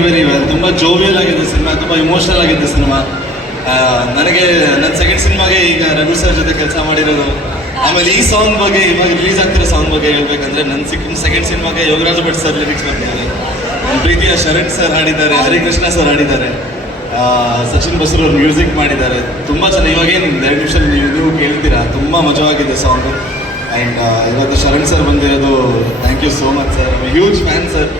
Very well ತುಂಬ jovial ಆಗಿದೆ cinema ತುಂಬ ಇಮೋಷನಲ್ ಆಗಿದೆ ಸಿನಿಮಾ ನನಗೆ ನನ್ನ ಸೆಕೆಂಡ್ ಸಿನಿಮಾಗೆ ಈಗ ರಘು ಸರ್ ಜೊತೆ ಕೆಲಸ ಮಾಡಿರೋದು. ಆಮೇಲೆ ಈ ಸಾಂಗ್ ಬಗ್ಗೆ, ಇವಾಗ ರಿಲೀಸ್ ಆಗ್ತಿರೋ ಸಾಂಗ್ ಬಗ್ಗೆ ಹೇಳ್ಬೇಕಂದ್ರೆ ನನ್ನ ಸಿಕ್ ಸೆಕೆಂಡ್ ಸಿನಿಮಾಗೆ ಯೋಗರಾಜ ಭಟ್ ಸರ್ ಲಿರಿಕ್ಸ್ ಬರ್ತಿದ್ದಾರೆ ಪ್ರೀತಿಯ ಶರಣ್ ಸರ್ ಹಾಡಿದ್ದಾರೆ, ಹರಿಕೃಷ್ಣ ಸರ್ ಹಾಡಿದ್ದಾರೆ. ಸಚಿನ್ ಬಸೂರವ್ರು ಮ್ಯೂಸಿಕ್ ಮಾಡಿದ್ದಾರೆ. ತುಂಬ ಚೆನ್ನಾಗಿ ಇವಾಗೇನು ಎರಡು ನಿಮಿಷ ನೀವು ನೀವು ಕೇಳ್ತೀರಾ? ತುಂಬ ಮಜವಾಗಿದೆ ಸಾಂಗ್ ಆ್ಯಂಡ್ ಇವತ್ತು ಶರಣ್ ಸರ್ ಬಂದಿರೋದು thank you so much sir huge fan sir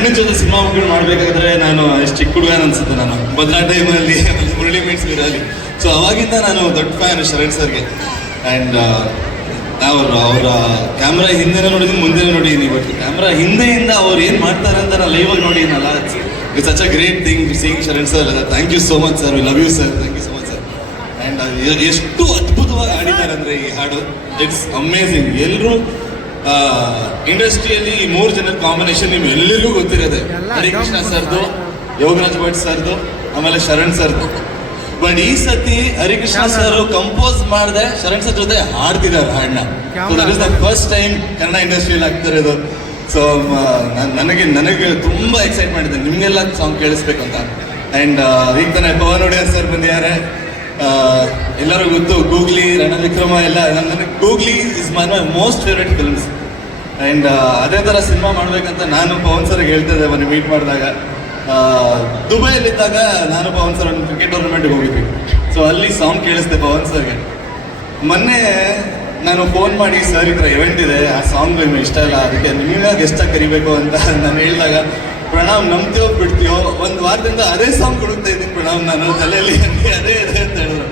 ಅಣ್ಣನ ಜೊತೆ ಸಿನಿಮಾ ಮಾಡಬೇಕಾದ್ರೆ ನಾನು ಎಷ್ಟು ಚಿಕ್ಕ ಹುಡುಗ ಅನ್ಸುತ್ತೆ ನಾನು. ಭದ್ರಾ ಟೈಮಲ್ಲಿ ಮುರಳಿ ಮೀಟ್ಸ್ ಇರಲಿ ಸೊ ಅವಾಗಿಂದ ನಾನು ದೊಡ್ಡ ಫ್ಯಾನ್ ಶರಣ್ ಸರ್ಗೆ ಆ್ಯಂಡ್ ಅವರು, ಅವರ ಕ್ಯಾಮ್ರಾ ಹಿಂದೆನೇ ನೋಡಿದ್ದೀನಿ ಮುಂದೆ ನೋಡಿದ್ದೀನಿ ಬಟ್ ಕ್ಯಾಮ್ರಾ ಹಿಂದೆಯಿಂದ ಅವ್ರು ಏನು ಮಾಡ್ತಾರೆ ಅಂತ ನಾನು ಲೈವ್ ಅಲ್ಲಿ ನೋಡಿದ್ದೀನಲ್ಲ it's such a great thing seeing Sharan sir thank you so much sir we love you sir thank you so much sir and ಎಷ್ಟು ಅದ್ಭುತವಾಗಿ ಆಡಿದ್ದಾರೆ ಅಂದರೆ ಈ ಹಾಡು. ಇಟ್ಸ್ ಅಮೇಝಿಂಗ್ ಎಲ್ಲರೂ ಇಂಡಸ್ಟ್ರಿಯಲ್ಲಿ ಈ ಮೂರು ಜನರ ಕಾಂಬಿನೇಷನ್ ನಿಮ್ಗೆ ಎಲ್ಲೆಲ್ಲೂ ಗೊತ್ತಿರೋದೆ. ಹರಿಕೃಷ್ಣ ಸರ್ದು ಯೋಗರಾಜ್ ಭಟ್ ಸರ್ದು ಆಮೇಲೆ ಶರಣ್ ಸರ್ದು. ಬಟ್ ಈ ಸತಿ ಹರಿಕೃಷ್ಣ ಸರ್ ಕಂಪೋಸ್ ಮಾಡದೆ ಶರಣ್ ಸರ್ ಜೊತೆ ಹಾಡ್ತಿದ್ದಾರೆ ಹಾಡನ್ನ. So that is the first time Kannada ಇಂಡಸ್ಟ್ರಿಯಲ್ಲಿ ಆಗ್ತಿರೋದು ಸೊ ನನಗೆ ನನಗೆ ತುಂಬಾ ಎಕ್ಸೈಟ್ ಮಾಡಿದೆ ನಿಮ್ಗೆಲ್ಲ ಸಾಂಗ್ ಕೇಳಿಸ್ಬೇಕು ಅಂತ ಅಂಡ್ ಈಗ ತಾನೇ ಪವನ್ ಒಡೆಯರ್ ಸರ್ ಬಂದಿದ್ದಾರೆ. ಎಲ್ಲರಿಗೂ ಎಲ್ಲರೂ ಗೊತ್ತು ಗೂಗ್ಲಿ ರಣವಿಕ್ರಮ ಎಲ್ಲ ನನಗೆ Googly is my my most favourite films and ಅದೇ ಥರ ಸಿನಿಮಾ ಮಾಡಬೇಕಂತ ನಾನು ಪವನ್ ಸರ್ಗೆ ಹೇಳ್ತಿದ್ದೆ ಮೊನ್ನೆ ಮೀಟ್ ಮಾಡಿದಾಗ. ದುಬೈಯಲ್ಲಿದ್ದಾಗ ನಾನು ಪವನ್ ಸರ್ ಒಂದು ಕ್ರಿಕೆಟ್ ಟೂರ್ನಮೆಂಟ್ಗೆ ಹೋಗಿದ್ವಿ. ಸೊ ಅಲ್ಲಿ ಸಾಂಗ್ ಕೇಳಿಸ್ದೆ ಪವನ್ ಸರ್ಗೆ ಮೊನ್ನೆ ನಾನು ಫೋನ್ ಮಾಡಿ ಸರ್ ಈ ಥರ ಇವೆಂಟ್ ಇದೆ, ಆ ಸಾಂಗ್ ನಿಮ್ಗೆ ಇಷ್ಟ ಇಲ್ಲ, ಅದಕ್ಕೆ ನೀವೇ ಗೆಸ್ಟಾಗಿ ಕರಿಬೇಕು ಅಂತ ನಾನು ಹೇಳಿದಾಗ, ಪ್ರಣಾಮ್ ನಂಬ್ತೀವೋ ಬಿಡ್ತೀವೋ ಒಂದು ವಾರದಿಂದ ಅದೇ ಸಾಂಗ್ ಹುಡುಕ್ತಾ ಇದ್ದೀನಿ ಪ್ರಣಾಮ್ ನಾನು, ತಲೆಯಲ್ಲಿ ಅದೇ ಇದೆ ಅಂತ ಹೇಳಿದ್ರು.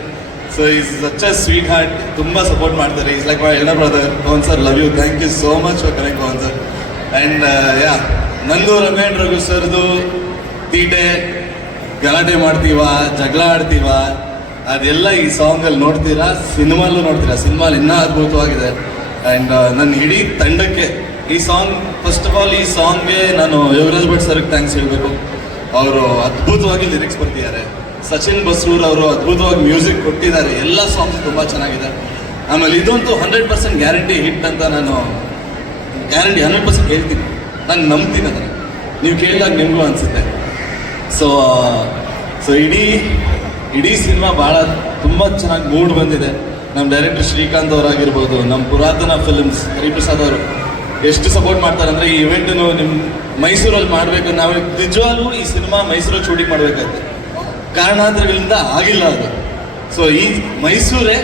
So is such a sweet heart ತುಂಬ ಸಪೋರ್ಟ್ ಮಾಡ್ತಾರೆ. Is like my elder brother Pawan sir love you thank you so much for connect Pawan sir and ಯಾ ನಂದು ರಮೇಣ್ ರಘು ಸರ್ದು ತೀಟೆ, ಗಲಾಟೆ ಮಾಡ್ತೀವ, ಜಗಳ ಆಡ್ತೀವ, ಅದೆಲ್ಲ ಈ ಸಾಂಗಲ್ಲಿ ನೋಡ್ತೀರಾ? ಸಿನಿಮಾಲ್ಲೂ ನೋಡ್ತೀರಾ? ಸಿನಿಮಾಲ್ ಇನ್ನೂ ಅದ್ಭುತವಾಗಿದೆ. ಆ್ಯಂಡ್ ನನ್ನ ಇಡೀ ತಂಡಕ್ಕೆ ಈ ಸಾಂಗ್ ಫಸ್ಟ್ ಆಫ್ ಆಲ್ ಈ ಸಾಂಗ್ಗೆ ನಾನು ಯೋಗರಾಜ್ ಭಟ್ ಸರ್ಗೆ ಥ್ಯಾಂಕ್ಸ್ ಹೇಳಬೇಕು. ಅವರು ಅದ್ಭುತವಾಗಿ ಲಿರಿಕ್ಸ್ ಬರ್ತಿದ್ದಾರೆ. ಸಚಿನ್ ಬಸ್ರೂರ್ ಅವರು ಅದ್ಭುತವಾಗಿ ಮ್ಯೂಸಿಕ್ ಕೊಟ್ಟಿದ್ದಾರೆ. ಎಲ್ಲ ಸಾಂಗ್ಸ್ ತುಂಬ ಚೆನ್ನಾಗಿದೆ. ಆಮೇಲೆ ಇದಂತೂ ಹಂಡ್ರೆಡ್ ಪರ್ಸೆಂಟ್ ಗ್ಯಾರಂಟಿ ಹಿಟ್ ಅಂತ ನಾನು ಗ್ಯಾರಂಟಿ ಹಂಡ್ರೆಡ್ ಪರ್ಸೆಂಟ್ ಹೇಳ್ತೀನಿ. ನಾನು ನಂಬ್ತೀನಿ ಅದನ್ನು. ನೀವು ಕೇಳಿದಾಗ ನಿಮಗೂ ಅನಿಸುತ್ತೆ. ಸೊ ಸೊ ಇಡೀ ಇಡೀ ಸಿನಿಮಾ ಭಾಳ ತುಂಬ ಚೆನ್ನಾಗಿ ಮೂಡ್ ಬಂದಿದೆ. ನಮ್ಮ ಡೈರೆಕ್ಟರ್ ಶ್ರೀಕಾಂತ್ ಅವರಾಗಿರ್ಬೋದು ನಮ್ಮ ಪುರಾತನ ಫಿಲ್ಮ್ಸ್ ಹರಿಪ್ರಸಾದ್ ಅವರು ಎಷ್ಟು ಸಪೋರ್ಟ್ ಮಾಡ್ತಾರೆ ಅಂದರೆ ಈ ಇವೆಂಟನ್ನು ನಿಮ್ಮ ಮೈಸೂರಲ್ಲಿ ಮಾಡಬೇಕು. ನಾವು ನಿಜವಾಗ್ಲೂ ಈ ಸಿನಿಮಾ ಮೈಸೂರಲ್ಲಿ ಶೂಟಿಂಗ್ ಮಾಡಬೇಕಾಗುತ್ತೆ. ಕಾರಣಾಂತರಗಳಿಂದ ಆಗಿಲ್ಲ ಅದು. ಸೊ ಈ ಮೈಸೂರೇ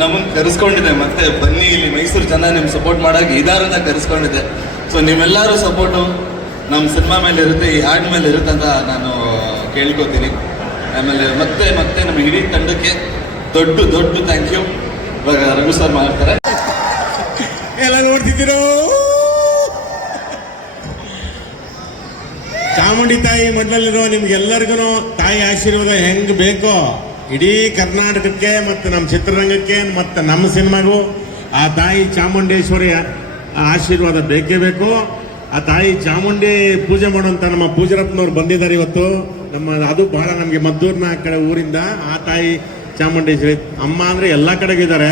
ನಮ್ಮನ್ನು ಕರೆಸ್ಕೊಂಡಿದೆ. ಮತ್ತೆ ಬನ್ನಿ ಇಲ್ಲಿ ಮೈಸೂರು ಜನ ನಿಮ್ಗೆ ಸಪೋರ್ಟ್ ಮಾಡೋಕೆ ಇದಾರಂತ ಕರೆಸ್ಕೊಂಡಿದೆ. ಸೊ ನಿಮ್ಮೆಲ್ಲರೂ ಸಪೋರ್ಟು ನಮ್ಮ ಸಿನಿಮಾ ಮೇಲೆ ಇರುತ್ತೆ, ಈ ಹಾಡ್ ಮೇಲೆ ಇರುತ್ತೆ ಅಂತ ನಾನು ಕೇಳ್ಕೊತೀನಿ. ಆಮೇಲೆ ಮತ್ತೆ ಮತ್ತೆ ನಮ್ಮ ಇಡೀ ತಂಡಕ್ಕೆ ದೊಡ್ಡ ದೊಡ್ಡ ಥ್ಯಾಂಕ್ ಯು ಇವಾಗ ರಘು ಸರ್ ಮಾಡ್ತಾರೆ ಎಲ್ಲ ನೋಡ್ತಿದ್ದೀರೋ? ಚಾಮುಂಡಿ ತಾಯಿ ಮೊದಲಲ್ಲಿರೋ ನಿಮ್ಗೆಲ್ಲರಿಗೂ ತಾಯಿ ಆಶೀರ್ವಾದ ಹೆಂಗ್ ಬೇಕೋ, ಇಡೀ ಕರ್ನಾಟಕಕ್ಕೆ ಮತ್ತು ನಮ್ಮ ಚಿತ್ರರಂಗಕ್ಕೆ ಮತ್ತು ನಮ್ಮ ಸಿನಿಮಾಗೂ ಆ ತಾಯಿ ಚಾಮುಂಡೇಶ್ವರಿ ಆಶೀರ್ವಾದ ಬೇಕೇ ಬೇಕು. ಆ ತಾಯಿ ಚಾಮುಂಡಿ ಪೂಜೆ ಮಾಡುವಂಥ ನಮ್ಮ ಪೂಜರಪ್ಪನವ್ರು ಬಂದಿದ್ದಾರೆ ಇವತ್ತು. ನಮ್ಮ, ಅದು ಬಹಳ ನಮಗೆ ಮದ್ದೂರಿನ ಕಡೆ ಊರಿಂದ ಆ ತಾಯಿ ಚಾಮುಂಡೇಶ್ವರಿ ಅಮ್ಮ ಅಂದರೆ ಎಲ್ಲ ಕಡೆಗಿದ್ದಾರೆ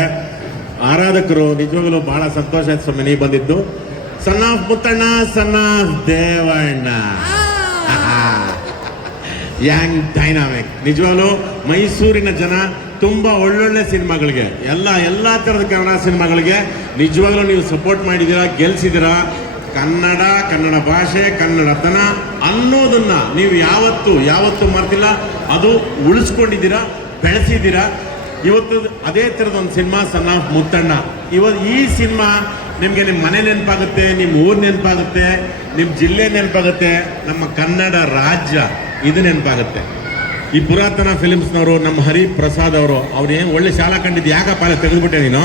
ಆರಾಧಕರು, ನಿಜವಾಗಲೂ ಬಹಳ ಸಂತೋಷ ಆಯ್ತು ಸ್ವಾಮಿ, ನೀವು ಬಂದಿದ್ದು. ಸಣ್ಣ ಮುತ್ತಣ್ಣ ಸಣ್ಣ ದೇವಣ್ಣ ಯಾಂಗ್ ಡೈನಾಮಿಕ್ ನಿಜವಾಗ್ಲೂ ಮೈಸೂರಿನ ಜನ ತುಂಬ ಒಳ್ಳೊಳ್ಳೆ ಸಿನಿಮಾಗಳಿಗೆ, ಎಲ್ಲ ಎಲ್ಲ ಥರದ ಕನ್ನಡ ಸಿನಿಮಾಗಳಿಗೆ ನಿಜವಾಗ್ಲೂ ನೀವು ಸಪೋರ್ಟ್ ಮಾಡಿದ್ದೀರಾ, ಗೆಲ್ಸಿದ್ದೀರಾ? ಕನ್ನಡ ಕನ್ನಡ ಭಾಷೆ ಕನ್ನಡತನ ಅನ್ನೋದನ್ನ ನೀವು ಯಾವತ್ತು ಯಾವತ್ತು ಮರ್ತಿಲ್ಲ. ಅದು ಉಳಿಸ್ಕೊಂಡಿದ್ದೀರಾ, ಬೆಳೆಸಿದ್ದೀರಾ? ಇವತ್ತು ಅದೇ ಥರದ ಒಂದು ಸಿನಿಮಾ ಸನ್ ಆಫ್ ಮುತ್ತಣ್ಣ. ಇವತ್ತು ಈ ಸಿನಿಮಾ ನಿಮಗೆ ನಿಮ್ಮ ಮನೆ ನೆನಪಾಗುತ್ತೆ, ನಿಮ್ಮ ಊರು ನೆನಪಾಗುತ್ತೆ, ನಿಮ್ಮ ಜಿಲ್ಲೆ ನೆನಪಾಗುತ್ತೆ, ನಮ್ಮ ಕನ್ನಡ ರಾಜ್ಯ. ಇದು ನೆನಪಾಗುತ್ತೆ. ಈ ಪುರಾತನ ಫಿಲಿಮ್ಸ್ನವರು ನಮ್ಮ ಹರಿ ಪ್ರಸಾದ್ ಅವರು, ಅವ್ರು ಏನು ಒಳ್ಳೆ ಶಾಲಾ ಕಂಡಿದ್ದು ಯಾಕಪ್ಪ ಅಲ್ಲ ತೆಗೆದುಬಿಟ್ಟೆ ನೀನು?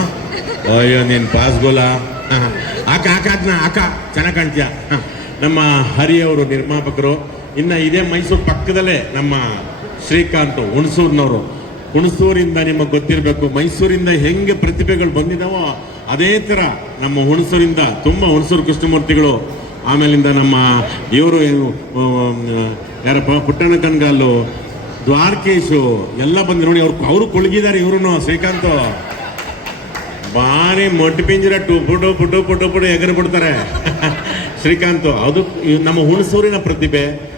ಅಯ್ಯೋ, ನೀನು ಪಾಸ್ಗೋಲ. ಆಕ ಅದನ್ನ ಆಕ, ಚೆನ್ನಾಗಿ ಕಾಣ್ತೀಯ. ನಮ್ಮ ಹರಿ ಅವರು ನಿರ್ಮಾಪಕರು, ಇನ್ನು ಇದೇ ಮೈಸೂರು ಪಕ್ಕದಲ್ಲೇ ನಮ್ಮ ಶ್ರೀಕಾಂತ್ ಹುಣಸೂರಿನವರು. ಹುಣಸೂರಿಂದ ನಿಮಗೆ ಗೊತ್ತಿರಬೇಕು, ಮೈಸೂರಿಂದ ಹೆಂಗೆ ಪ್ರತಿಭೆಗಳು ಬಂದಿದ್ದಾವೋ ಅದೇ ಥರ ನಮ್ಮ ಹುಣಸೂರಿಂದ ತುಂಬ ಹುಣಸೂರು ಕೃಷ್ಣಮೂರ್ತಿಗಳು ಆಮೇಲಿಂದ ನಮ್ಮ ಇವರು ಯಾರಪ್ಪ ಪುಟ್ಟಣ ಕಣ್ಗಾಲು, ದ್ವಾರಕೇಶು, ಎಲ್ಲ ಬಂದು ನೋಡಿ ಅವ್ರು ಅವರು ಕೊಳಗಿದ್ದಾರೆ ಇವರು ಶ್ರೀಕಾಂತ್. ಭಾರಿ ಮೊಟ್ಟ ಪಿಂಜರ, ಟು ಪುಟು ಪುಟು ಪುಟು ಪುಟು ಎಗರು ಬಿಡ್ತಾರೆ. ಶ್ರೀಕಾಂತ್, ಅದು ನಮ್ಮ ಹುಣಸೂರಿನ ಪ್ರತಿಭೆ.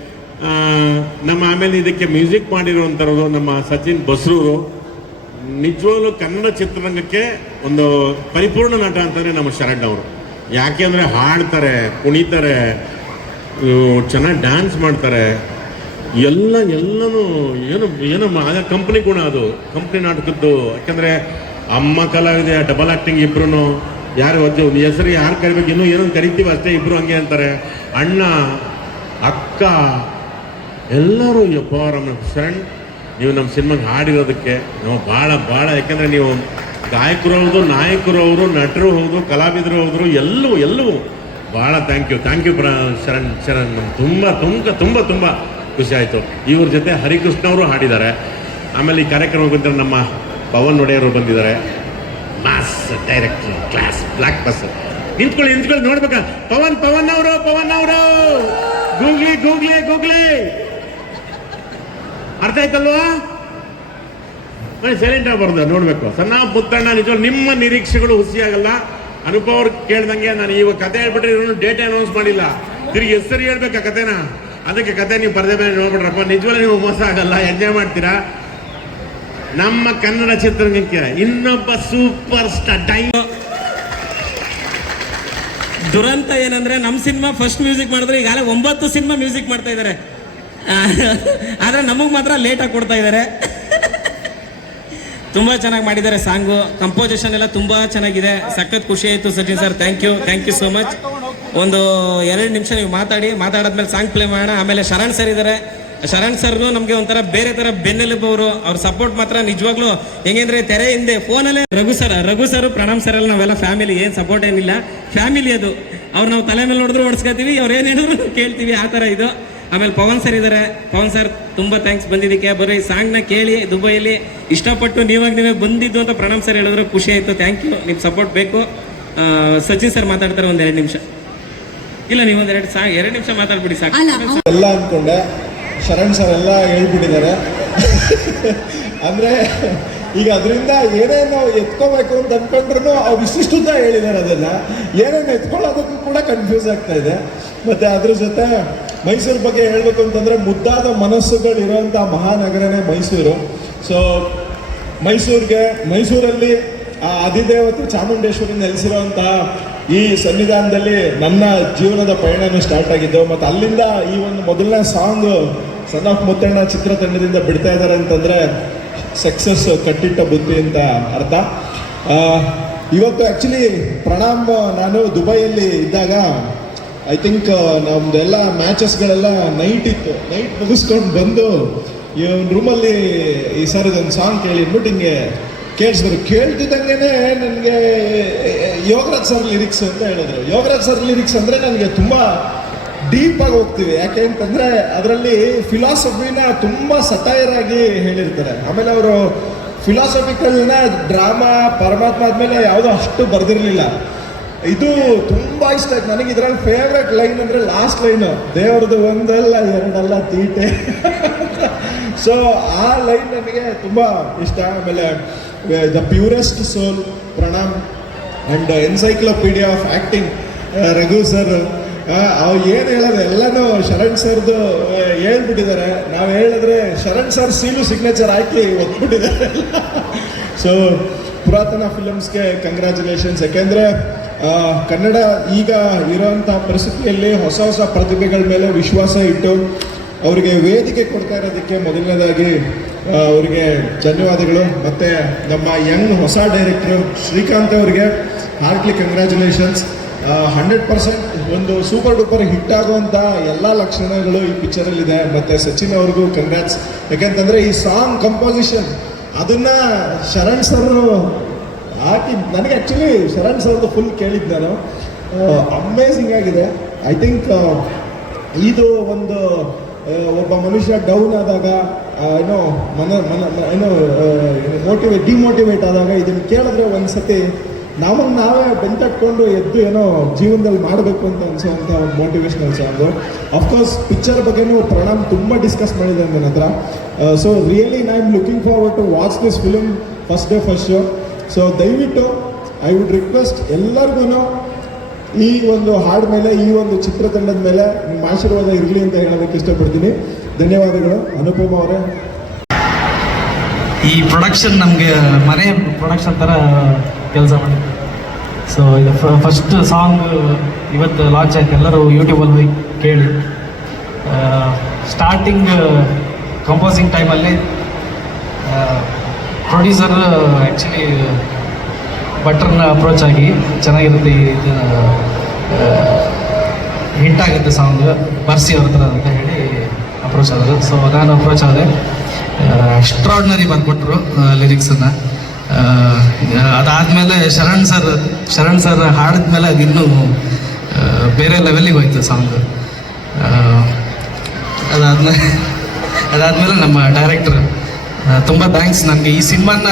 ನಮ್ಮ ಆಮೇಲೆ ಇದಕ್ಕೆ ಮ್ಯೂಸಿಕ್ ಮಾಡಿರುವಂಥವ್ರು ನಮ್ಮ ಸಚಿನ್ ಬಸ್ರೂರು. ನಿಜವಾಗ್ಲೂ ಕನ್ನಡ ಚಿತ್ರರಂಗಕ್ಕೆ ಒಂದು ಪರಿಪೂರ್ಣ ನಟ ಅಂತಂದರೆ ನಮ್ಮ ಶರಣ್ ಅವರು. ಯಾಕೆ ಅಂದರೆ ಹಾಡ್ತಾರೆ, ಕುಣಿತಾರೆ ಚೆನ್ನಾಗಿ ಡ್ಯಾನ್ಸ್ ಮಾಡ್ತಾರೆ. ಎಲ್ಲ, ಎಲ್ಲನೂ ಏನು ಏನು ಆಗ ಕಂಪ್ನಿ ಗುಣ ಅದು. ಕಂಪ್ನಿ ನಾಟಕದ್ದು. ಯಾಕೆಂದರೆ ಅಮ್ಮ ಕಲಾವಿದೆ ಡಬಲ್ ಆ್ಯಕ್ಟಿಂಗ್ ಇಬ್ಬರು ಯಾರು ಒಂದು ಹೆಸರು ಯಾರು ಕರಿಬೇಕು ಇನ್ನೂ ಏನೋ ಕರಿತೀವಿ ಅಷ್ಟೇ ಇಬ್ಬರು ಹಂಗೆ ಅಂತಾರೆ. ಅಣ್ಣ, ಅಕ್ಕ, ಎಲ್ಲರೂ, ಯಪ್ಪ ಶರಣ್. ನೀವು ನಮ್ಮ ಸಿನಿಮಾಗೆ ಹಾಡಿರೋದಕ್ಕೆ, ನಾವು ಭಾಳ ಭಾಳ, ಯಾಕಂದರೆ ನೀವು ಗಾಯಕರು ಹೌದು, ನಾಯಕರು ಅವರು ನಟರು ಹೌದು, ಕಲಾವಿದರು ಹೌದು ಎಲ್ಲವೂ ಎಲ್ಲವೂ ಭಾಳ ಥ್ಯಾಂಕ್ ಯು ಥ್ಯಾಂಕ್ ಯು ಪ್ರ ಶರಣ್ ಶರಣ್, ತುಂಬ ತುಂಬ ತುಂಬ ತುಂಬ ಖುಷಿ ಆಯಿತು. ಇವ್ರ ಜೊತೆ ಹರಿಕೃಷ್ಣ ಅವರು ಹಾಡಿದ್ದಾರೆ. ಆಮೇಲೆ ಈ ಕಾರ್ಯಕ್ರಮಕ್ಕೆ ಬಂದರೆ ನಮ್ಮ ಪವನ್ ಒಡೆಯರು ಬಂದಿದ್ದಾರೆ. Mass director class black bus ನಿಂತ್ಕೊಳ್ಳಿ ನಿಂತ್ಕೊಳ್ಳಿ, ನೋಡ್ಬೇಕಾ? ಪವನ್ ಪವನ್ ಅವರು ಪವನ್ ಅವರು! ಗೂಗ್ಲಿ ಗೂಗ್ಲಿ ಗೂಗ್ಲಿ! ಅರ್ಥ ಆಯ್ತಲ್ವಾ? ಮನೆ ಸೈಲೆಂಟ್ ಆಗಬಾರ್ದು ನೋಡಬೇಕು. ಸಣ್ಣ ಪುತ್ತಣ್ಣ ನಿಜವಾಗ್ಲೂ ನಿಮ್ಮ ನಿರೀಕ್ಷೆಗಳು ಹುಸಿಯಾಗಲ್ಲ. ಅನುಭವ ಅವ್ರು ಕೇಳ್ದಂಗೆ ನಾನು ಇವಾಗ ಕತೆ ಹೇಳ್ಬಿಟ್ರೆ ಇವ್ರು ಡೇಟ್ ಅನೌನ್ಸ್ ಮಾಡಿಲ್ಲ. ತಿರುಗಿ ಹೆಸರು ಹೇಳ್ಬೇಕಾ ಕತೆನ? ಅದಕ್ಕೆ ಕತೆ ನೀವು ಪರದೆ ಮೇಲೆ ನೋಡ್ಬಿಟ್ರಪ್ಪ. ನಿಜವಾಗ್ಲೂ ನೀವು ಮೋಸ ಆಗಲ್ಲ, ಎಂಜಾಯ್ ಮಾಡ್ತೀರಾ? ನಮ್ಮ ಕನ್ನಡ ಚಿತ್ರರಂಗಕ್ಕೆ ಇನ್ನೊಬ್ಬ ಸೂಪರ್ ಸ್ಟಾರ್ ಟೈಮ್ ದುರಂತ ಏನಂದ್ರೆ ನಮ್ಮ ಸಿನಿಮಾ ಫಸ್ಟ್ ಮ್ಯೂಸಿಕ್ ಮಾಡಿದ್ರೆ ಈಗಾಗಲೇ ಒಂಬತ್ತು ಸಿನಿಮಾ ಮ್ಯೂಸಿಕ್ ಮಾಡ್ತಾ ಇದ್ದಾರೆ. ಆದರೆ ನಮಗೆ ಮಾತ್ರ ಲೇಟಾಗಿ ಕೊಡ್ತಾ ಇದ್ದಾರೆ ತುಂಬ ಚೆನ್ನಾಗಿ ಮಾಡಿದ್ದಾರೆ ಸಾಂಗು. ಕಂಪೋಸಿಷನ್ ಎಲ್ಲ ತುಂಬ ಚೆನ್ನಾಗಿದೆ. ಸಖತ್ ಖುಷಿ ಆಯಿತು Sachin sir thank you thank you so much ಒಂದು ಎರಡು ನಿಮಿಷ ನೀವು ಮಾತಾಡಿ. ಮಾತಾಡಾದ್ಮೇಲೆ ಸಾಂಗ್ ಪ್ಲೇ ಮಾಡೋಣ. ಆಮೇಲೆ ಶರಣ್ ಸರ್ ಇದ್ದಾರೆ ಶರಣ್ ಸರ್ನು ನಮಗೆ ಒಂಥರ ಬೇರೆ ಥರ ಬೆನ್ನೆಲುಬು ಅವರು. ಅವ್ರ ಸಪೋರ್ಟ್ ಮಾತ್ರ ನಿಜವಾಗ್ಲೂ ಹೆಂಗಂದ್ರೆ ತೆರೆ ಹಿಂದೆ ಫೋನಲ್ಲೇ Raghu sir Raghu sir Pranam sir ಎಲ್ಲ ನಾವೆಲ್ಲ ಫ್ಯಾಮಿಲಿ ಏನು ಸಪೋರ್ಟ್ ಏನಿಲ್ಲ. ಫ್ಯಾಮಿಲಿ ಅದು. ಅವ್ರು ನಾವು ತಲೆ ಮೇಲೆ ನೋಡಿದ್ರು ಓಡಿಸ್ಕೊತೀವಿ, ಅವ್ರು ಏನು ಕೇಳ್ತೀವಿ, ಆ ಥರ ಇದು. ಆಮೇಲೆ ಪವನ್ ಸರ್ ಇದ್ದಾರೆ ಪವನ್ ಸರ್ ತುಂಬ ಥ್ಯಾಂಕ್ಸ್ ಬಂದಿದ್ದಕ್ಕೆ. ಬರೀ ಸಾಂಗ್ನ ಕೇಳಿ ದುಬೈಯಲ್ಲಿ ಇಷ್ಟಪಟ್ಟು ನೀವಾಗ ನೀವೇ ಬಂದಿದ್ದು ಅಂತ ಪ್ರಣಾಮ್ ಸರ್ ಹೇಳಿದ್ರು. ಖುಷಿ ಆಯಿತು. ಥ್ಯಾಂಕ್ ಯು ನಿಮ್ಮ ಸಪೋರ್ಟ್ ಬೇಕು. ಸಚಿನ್ ಸರ್ ಮಾತಾಡ್ತಾರೆ ಒಂದು ಎರಡು ನಿಮಿಷ. ಇಲ್ಲ ನೀವು ಎರಡು ಸಾ ಎರಡು ನಿಮಿಷ ಮಾತಾಡ್ಬಿಡಿ ಸಾಕು. ಎಲ್ಲ ಅನ್ಕೊಂಡೆ. ಶರಣ್ ಸರ್ ಎಲ್ಲ ಹೇಳ್ಬಿಟ್ಟಿದ್ದಾರೆ. ಅಂದ್ರೆ ಈಗ ಅದರಿಂದ ಏನೇನು ಎತ್ಕೋಬೇಕು ಅಂತ ಅಂದ್ಕೊಂಡ್ರು ಅವ್ರು ವಿಶಿಷ್ಟ ಹೇಳಿದ್ದಾರೆ ಅದನ್ನ ಏನೇನು ಎತ್ಕೊಳ್ಳೋದಕ್ಕೂ ಕೂಡ ಕನ್ಫ್ಯೂಸ್ ಆಗ್ತಾ ಇದೆ. ಮತ್ತೆ ಅದ್ರ ಜೊತೆ ಮೈಸೂರು ಬಗ್ಗೆ ಹೇಳ್ಬೇಕು ಅಂತಂದ್ರೆ ಮುದ್ದಾದ ಮನಸ್ಸುಗಳಿರುವಂಥ ಮಹಾನಗರನೇ ಮೈಸೂರು. ಸೊ ಮೈಸೂರಿಗೆ, ಮೈಸೂರಲ್ಲಿ ಆ ಅಧಿದೇವತೆ ಚಾಮುಂಡೇಶ್ವರಿ ನೆಲೆಸಿರುವಂತಹ ಈ ಸನ್ನಿಧಾನದಲ್ಲಿ ನನ್ನ ಜೀವನದ ಪಯಣನೂ ಸ್ಟಾರ್ಟ್ ಆಗಿದ್ದು, ಮತ್ತು ಅಲ್ಲಿಂದ ಈ ಒಂದು ಮೊದಲನೇ ಸಾಂಗ್ ಸನ್ ಆಫ್ ಮುತ್ತಣ್ಣ ಚಿತ್ರತಂಡದಿಂದ ಬಿಡ್ತಾ ಇದ್ದಾರೆ ಅಂತಂದರೆ ಸಕ್ಸಸ್ ಕಟ್ಟಿಟ್ಟ ಬುದ್ಧಿ ಅಂತ ಅರ್ಥ. ಇವತ್ತು ಆ್ಯಕ್ಚುಲಿ ಪ್ರಣಾಮ್, ನಾನು ದುಬೈಯಲ್ಲಿ ಇದ್ದಾಗ ಐ ಥಿಂಕ್ ನಮ್ದೆಲ್ಲ ಮ್ಯಾಚಸ್ಗಳೆಲ್ಲ ನೈಟ್ ಇತ್ತು. ನೈಟ್ ಮುಗಿಸ್ಕೊಂಡು ಬಂದು ಇವನ್ ರೂಮಲ್ಲಿ ಈ ಸರ್ ಇದೊಂದು ಸಾಂಗ್ ಕೇಳಿ ಅಂದ್ಬಿಟ್ಟು ಹಿಂಗೆ ಕೇಳಿಸಿದ್ರು. ಕೇಳ್ತಿದ್ದಂಗೆ ನನಗೆ ಯೋಗರಾಜ್ ಸರ್ ಲಿರಿಕ್ಸ್ ಅಂತ ಹೇಳಿದ್ರು. ಯೋಗರಾಜ್ ಸರ್ ಲಿರಿಕ್ಸ್ ಅಂದರೆ ನನಗೆ ತುಂಬ ಡೀಪ್ ಆಗಿ ಹೋಗ್ತೀವಿ. ಯಾಕೆ ಅಂತಂದ್ರೆ ಅದರಲ್ಲಿ ಫಿಲಾಸಫಿನ ತುಂಬ ಸಟೈರ್ ಆಗಿ ಹೇಳಿರ್ತಾರೆ. ಆಮೇಲೆ ಅವರು ಫಿಲಾಸಫಿಕಲ್ನ ಡ್ರಾಮಾ ಪರಮಾತ್ಮ ಆದ್ಮೇಲೆ ಯಾವುದೋ ಅಷ್ಟು ಬರ್ದಿರ್ಲಿಲ್ಲ. ಇದು ತುಂಬಾ ಇಷ್ಟ ಆಯ್ತು. ನನಗೆ ಇದ್ರಲ್ಲಿ ಫೇವ್ರೆಟ್ ಲೈನ್ ಅಂದ್ರೆ ಲಾಸ್ಟ್ ಲೈನ್ ದೇವ್ರದ್ದು ಒಂದಲ್ಲ, ಎರಡಲ್ಲ, ತೀಟೆ. ಸೊ ಆ ಲೈನ್ ನನಗೆ ತುಂಬಾ ಇಷ್ಟ. ಆಮೇಲೆ, the purest soul Pranam and encyclopedia of acting Raghu sir ಅವು ಏನು ಹೇಳೋದು? ಎಲ್ಲನೂ ಶರಣ್ ಸರ್ದು ಹೇಳ್ಬಿಟ್ಟಿದ್ದಾರೆ. ನಾವು ಹೇಳಿದ್ರೆ ಶರಣ್ ಸರ್ ಸೀಲು ಸಿಗ್ನೇಚರ್ ಹಾಕಿ ಒದ್ಬಿಟ್ಟಿದ್ದಾರೆ ಸೊ ಪುರಾತನ ಫಿಲಮ್ಸ್ಗೆ ಕಂಗ್ರ್ಯಾಚುಲೇಷನ್ಸ್ ಯಾಕೆಂದರೆ ಕನ್ನಡ ಈಗ ಇರೋಂಥ ಪರಿಸ್ಥಿತಿಯಲ್ಲಿ ಹೊಸ ಹೊಸ ಪ್ರತಿಭೆಗಳ ಮೇಲೆ ವಿಶ್ವಾಸ ಇಟ್ಟು ಅವರಿಗೆ ವೇದಿಕೆ ಕೊಡ್ತಾ ಇರೋದಕ್ಕೆ ಮೊದಲನೇದಾಗಿ ಅವರಿಗೆ ಧನ್ಯವಾದಗಳು. ಮತ್ತು ನಮ್ಮ ಯಂಗ್ ಹೊಸ ಡೈರೆಕ್ಟ್ರು ಶ್ರೀಕಾಂತ್ ಅವರಿಗೆ ಹಾರ್ಟ್ಲಿ ಕಂಗ್ರ್ಯಾಚುಲೇಷನ್ಸ್ ಹಂಡ್ರೆಡ್ ಪರ್ಸೆಂಟ್ ಒಂದು ಸೂಪರ್ ಡೂಪರ್ ಹಿಟ್ ಆಗುವಂಥ ಎಲ್ಲ ಲಕ್ಷಣಗಳು ಈ ಪಿಕ್ಚರಲ್ಲಿದೆ ಮತ್ತು ಸಚಿನ್ ಅವ್ರಿಗೂ ಕಂಗ್ರಾಟ್ಸ್ ಯಾಕೆಂತಂದರೆ ಈ ಸಾಂಗ್ ಕಂಪೋಸಿಷನ್ ಅದನ್ನ ಶರಣ್ ಸರ್ ಹಾಕಿ ನನಗೆ ಆ್ಯಕ್ಚುಲಿ ಶರಣ್ ಸರ್ದು ಫುಲ್ ಕೇಳಿದ್ದು ನಾನು. ಅಮೇಝಿಂಗ್ ಆಗಿದೆ. ಐ ಥಿಂಕ್ ಇದು ಒಂದು ಒಬ್ಬ ಮನುಷ್ಯ ಡೌನ್ ಆದಾಗ ಏನೋ ಮನ ಮನ ಏನೋ ಮೋಟಿವೇಟ್ ಡಿಮೋಟಿವೇಟ್ ಆದಾಗ ಇದನ್ನು ಕೇಳಿದ್ರೆ ಒಂದ್ಸತಿ ನಮಗೆ ನಾವೇ ಬೆಂತಟ್ಕೊಂಡು ಎದ್ದು ಏನೋ ಜೀವನದಲ್ಲಿ ಮಾಡಬೇಕು ಅಂತ ಅನಿಸುವಂಥ ಒಂದು ಮೋಟಿವೇಶ್ನಲ್ ಸಾಂಗು ಅಫ್ಕೋರ್ಸ್ ಪಿಕ್ಚರ್ ಬಗ್ಗೆನೂ ಪ್ರಣಾಮ್ ತುಂಬ ಡಿಸ್ಕಸ್ ಮಾಡಿದೆ ನನ್ನ ಹತ್ರ. So really I am looking forward to watch this film first day first show so ದಯವಿಟ್ಟು ಐ ವುಡ್ ರಿಕ್ವೆಸ್ಟ್ ಎಲ್ಲರಿಗೂ ಈ ಒಂದು ಹಾಡ್ ಮೇಲೆ, ಈ ಒಂದು ಚಿತ್ರತಂಡದ ಮೇಲೆ ನಿಮ್ಮ ಆಶೀರ್ವಾದ ಇರಲಿ ಅಂತ ಹೇಳೋದಕ್ಕೆ ಇಷ್ಟಪಡ್ತೀನಿ. ಧನ್ಯವಾದಗಳು. ಅನುಪಮ ಅವರೇ. ಈ ಪ್ರೊಡಕ್ಷನ್ ನಮಗೆ ಮನೆ ಪ್ರೊಡಕ್ಷನ್ ಥರ ಕೆಲಸ ಮಾಡಿ ಸೊ ಇದು ಫಸ್ಟ್ ಸಾಂಗ್ ಇವತ್ತು ಲಾಂಚ್ ಆಯ್ತು. ಎಲ್ಲರೂ ಯೂಟ್ಯೂಬಲ್ಲಿ ಹೋಗಿ ಕೇಳಿ. ಸ್ಟಾರ್ಟಿಂಗ್ ಕಂಪೋಸಿಂಗ್ ಟೈಮಲ್ಲಿ ಪ್ರೊಡ್ಯೂಸರ್ ಆ್ಯಕ್ಚುಲಿ ಬಟ್ರನ್ನ ಅಪ್ರೋಚ್ ಆಗಿ ಚೆನ್ನಾಗಿರುತ್ತೆ ಇದು ಹಿಟ್ ಆಗುತ್ತೆ ಸಾಂಗ್ ಬರ್ಸಿ ಅವ್ರ ಹತ್ರ ಅಂತ ಹೇಳಿ ಅಪ್ರೋಚ್ ಆದರು. ಸೊ ನಾನು ಅಪ್ರೋಚ್ ಆದೆ. ಎಕ್ಸ್ಟ್ರಾಡ್ನರಿ ಬಂದ್ಬಿಟ್ರು ಲಿರಿಕ್ಸನ್ನು ಅದಾದಮೇಲೆ ಶರಣ್ ಸರ್ ಶರಣ್ ಸರ್ ಹಾಡಿದ್ಮೇಲೆ ಅದು ಇನ್ನೂ ಬೇರೆ ಲೆವೆಲಿಗೆ ಹೋಯ್ತು ಸಾಂಗ್ ಅದಾದ್ಮೇಲೆ ಅದಾದಮೇಲೆ ನಮ್ಮ ಡೈರೆಕ್ಟರ್ ತುಂಬ ಥ್ಯಾಂಕ್ಸ್ ನನಗೆ ಈ ಸಿನಿಮಾನ